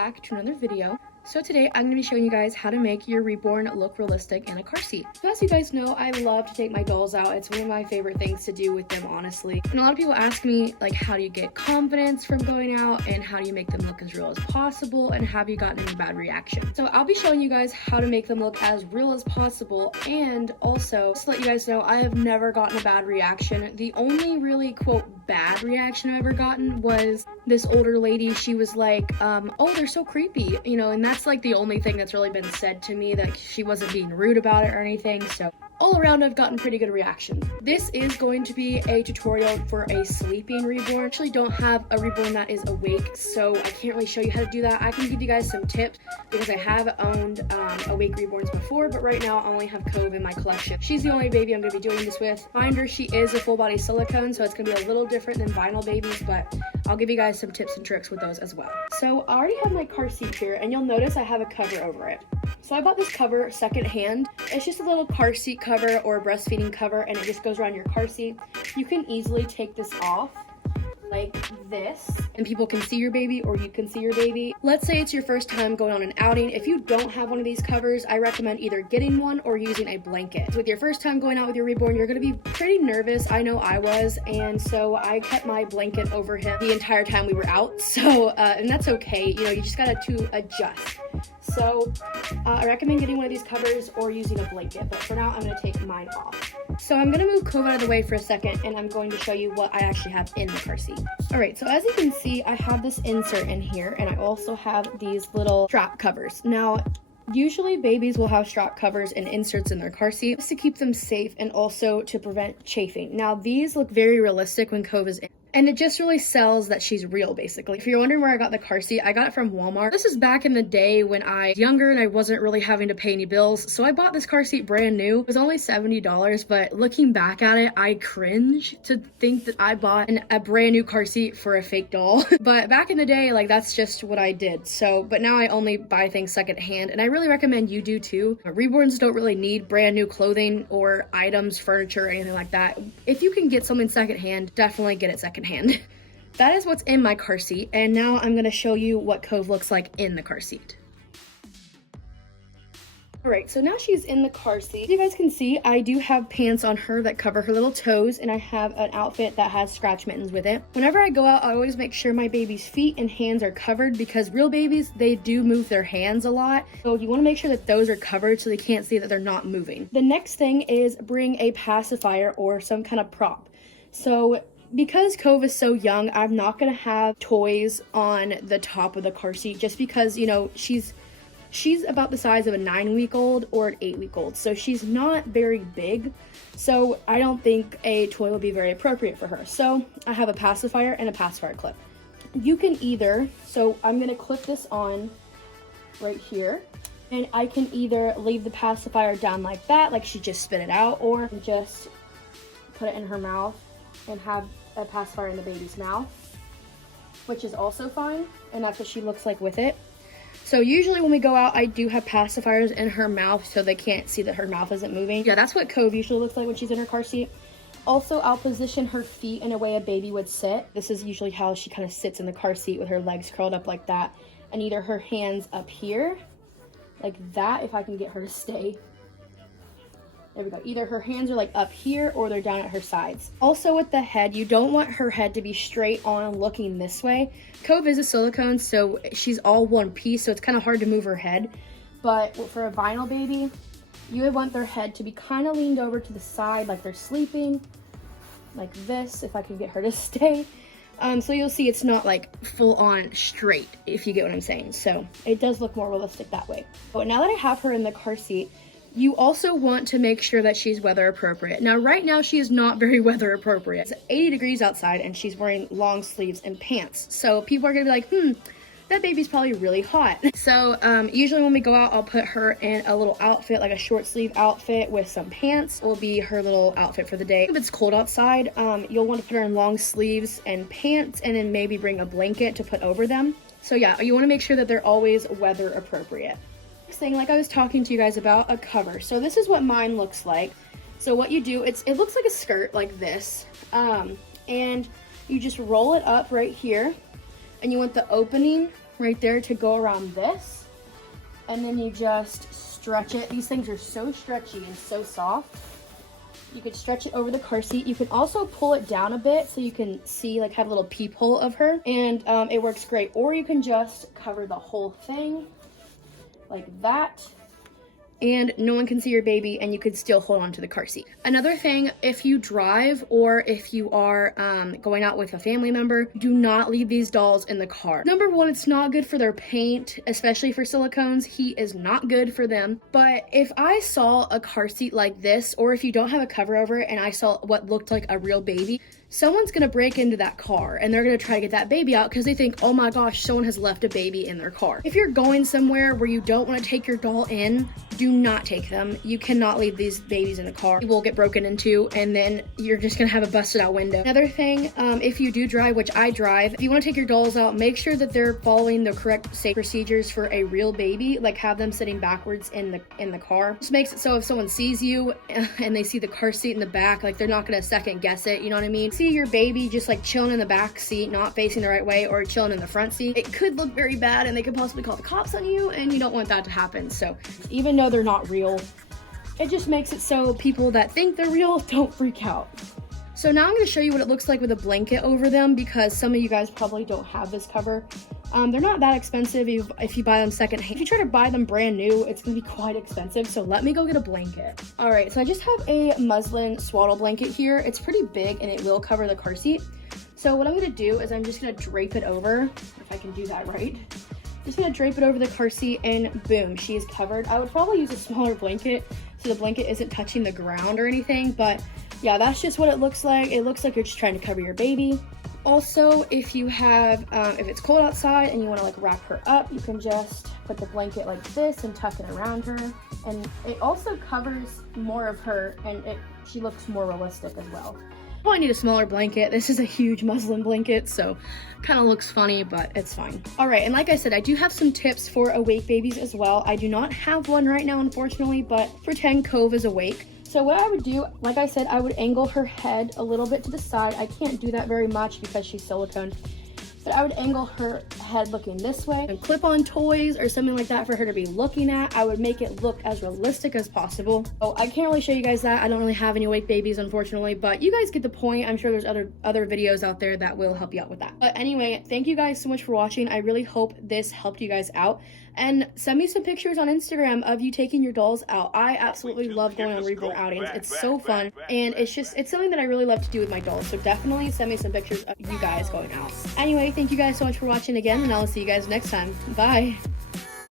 back to another video. So today I'm going to be showing you guys how to make your Reborn look realistic in a car seat. So as you guys know, I love to take my dolls out. It's one of my favorite things to do with them, honestly. And a lot of people ask me, like, how do you get confidence from going out and how do you make them look as real as possible, and have you gotten any bad reaction? So I'll be showing you guys how to make them look as real as possible, and also just to let you guys know, I have never gotten a bad reaction. The only really quote bad reaction I've ever gotten was this older lady. She was like, oh, they're so creepy, you know, and that's like the only thing that's really been said to me, that she wasn't being rude about it or anything. So all around, I've gotten pretty good reactions. This is going to be a tutorial for a sleeping Reborn. I actually don't have a Reborn that is awake, so I can't really show you how to do that. I can give you guys some tips because I have owned awake Reborns before, but right now I only have Cove in my collection. She's the only baby I'm going to be doing this with. Reminder, she is a full body silicone, so it's going to be a little different than vinyl babies, but I'll give you guys some tips and tricks with those as well. So I already have my car seat here, and you'll notice I have a cover over it. So I bought this cover secondhand. It's just a little car seat cover or a breastfeeding cover, and it just goes around your car seat. You can easily take this off like this, and people can see your baby, or you can see your baby. Let's say it's your first time going on an outing. If you don't have one of these covers, I recommend either getting one or using a blanket. With your first time going out with your Reborn, you're gonna be pretty nervous. I know I was, and so I kept my blanket over him the entire time we were out. So, and that's okay. You know, you just gotta adjust. So I recommend getting one of these covers or using a blanket, but for now I'm going to take mine off. So I'm going to move Cove out of the way for a second, and I'm going to show you what I actually have in the car seat. Alright, so as you can see, I have this insert in here, and I also have these little strap covers. Now, usually babies will have strap covers and inserts in their car seat just to keep them safe and also to prevent chafing. Now, these look very realistic when Cove is in. And it just really sells that she's real, basically. If you're wondering where I got the car seat, I got it from Walmart. This is back in the day when I was younger and I wasn't really having to pay any bills. So I bought this car seat brand new. It was only $70, but looking back at it, I cringe to think that I bought a brand new car seat for a fake doll. But back in the day, like, that's just what I did. So, but now I only buy things secondhand, and I really recommend you do too. Reborns don't really need brand new clothing or items, furniture, or anything like that. If you can get something secondhand, definitely get it secondhand. That is what's in my car seat, and now I'm going to show you what Cove looks like in the car seat. Alright, so now she's in the car seat. As you guys can see, I do have pants on her that cover her little toes, and I have an outfit that has scratch mittens with it. Whenever I go out, I always make sure my baby's feet and hands are covered, because real babies, they do move their hands a lot. So you want to make sure that those are covered so they can't see that they're not moving. The next thing is bring a pacifier or some kind of prop. So because Cove is so young, I'm not going to have toys on the top of the car seat, just because, you know, she's about the size of a 9-week-old or an 8-week-old, so she's not very big, so I don't think a toy will be very appropriate for her. So I have a pacifier and a pacifier clip. You can either, so I'm going to clip this on right here, and I can either leave the pacifier down like that, like she just spit it out, or just put it in her mouth and have a pacifier in the baby's mouth, which is also fine, and that's what she looks like with it. So usually when we go out, I do have pacifiers in her mouth so they can't see that her mouth isn't moving. Yeah, that's what Cove usually looks like when she's in her car seat. Also, I'll position her feet in a way a baby would sit. This is usually how she kind of sits in the car seat, with her legs curled up like that, and either her hands up here like that, if I can get her to stay. There we go. Either her hands are like up here or they're down at her sides. Also with the head, you don't want her head to be straight on looking this way. Cove is a silicone, so she's all one piece, so it's kind of hard to move her head. But for a vinyl baby, you would want their head to be kind of leaned over to the side like they're sleeping, like this, if I can get her to stay. So you'll see it's not like full on straight, if you get what I'm saying. So it does look more realistic that way. But now that I have her in the car seat, you also want to make sure that she's weather appropriate. Now, right now, she is not very weather appropriate. It's 80 degrees outside, and she's wearing long sleeves and pants. So people are gonna be like, that baby's probably really hot. So usually when we go out, I'll put her in a little outfit, like a short sleeve outfit with some pants. Will be her little outfit for the day. If it's cold outside, you'll want to put her in long sleeves and pants, and then maybe bring a blanket to put over them. So yeah, you want to make sure that they're always weather appropriate. Next thing, like I was talking to you guys about, a cover. So this is what mine looks like. So what you do, it looks like a skirt like this, and you just roll it up right here, and you want the opening right there to go around this. And then you just stretch it. These things are so stretchy and so soft. You could stretch it over the car seat. You can also pull it down a bit so you can see, like, have a little peephole of her. And it works great. Or you can just cover the whole thing like that. And no one can see your baby, and you could still hold on to the car seat. Another thing, if you drive or if you are going out with a family member, do not leave these dolls in the car. Number one, it's not good for their paint, especially for silicones. Heat is not good for them. But if I saw a car seat like this, or if you don't have a cover over it and I saw what looked like a real baby, someone's gonna break into that car and they're gonna try to get that baby out because they think, oh my gosh, someone has left a baby in their car. If you're going somewhere where you don't want to take your doll in, do not take them. You cannot leave these babies in a car. You will get broken into, and then you're just gonna have a busted out window. Another thing, if you do drive, which I drive, if you want to take your dolls out, make sure that they're following the correct safe procedures for a real baby. Like, have them sitting backwards in the car. This makes it so if someone sees you and they see the car seat in the back, like, they're not gonna second guess it, you know what I mean? See your baby just like chilling in the back seat, not facing the right way, or chilling in the front seat, it could look very bad and they could possibly call the cops on you, and you don't want that to happen. So even though they're not real, it just makes it so people that think they're real don't freak out. So now I'm going to show you what it looks like with a blanket over them, because some of you guys probably don't have this cover. They're not that expensive if you buy them secondhand. If you try to buy them brand new, it's going to be quite expensive. So let me go get a blanket. All right, so I just have a muslin swaddle blanket here. It's pretty big and it will cover the car seat. So what I'm going to do is I'm just going to drape it over, if I can do that right. Just going to drape it over the car seat, and boom, she is covered. I would probably use a smaller blanket so the blanket isn't touching the ground or anything, but yeah, that's just what it looks like. It looks like you're just trying to cover your baby. Also, if you have, if it's cold outside and you want to like wrap her up, you can just put the blanket like this and tuck it around her. And it also covers more of her, and she looks more realistic as well. Probably need a smaller blanket. This is a huge muslin blanket, so kind of looks funny, but it's fine. All right, and like I said, I do have some tips for awake babies as well. I do not have one right now, unfortunately, but pretend Cove is awake. So what I would do, like I said, I would angle her head a little bit to the side. I can't do that very much because she's silicone, but I would angle her head looking this way and clip on toys or something like that for her to be looking at. I would make it look as realistic as possible. Oh, I can't really show you guys that. I don't really have any awake babies, unfortunately, but you guys get the point. I'm sure there's other videos out there that will help you out with that. But anyway, thank you guys so much for watching. I really hope this helped you guys out. And send me some pictures on Instagram of you taking your dolls out. I absolutely love going on Reborn outings. It's so fun, and it's something that I really love to do with my dolls. So definitely send me some pictures of you guys going out. Anyway, thank you guys so much for watching again, and I'll see you guys next time. Bye.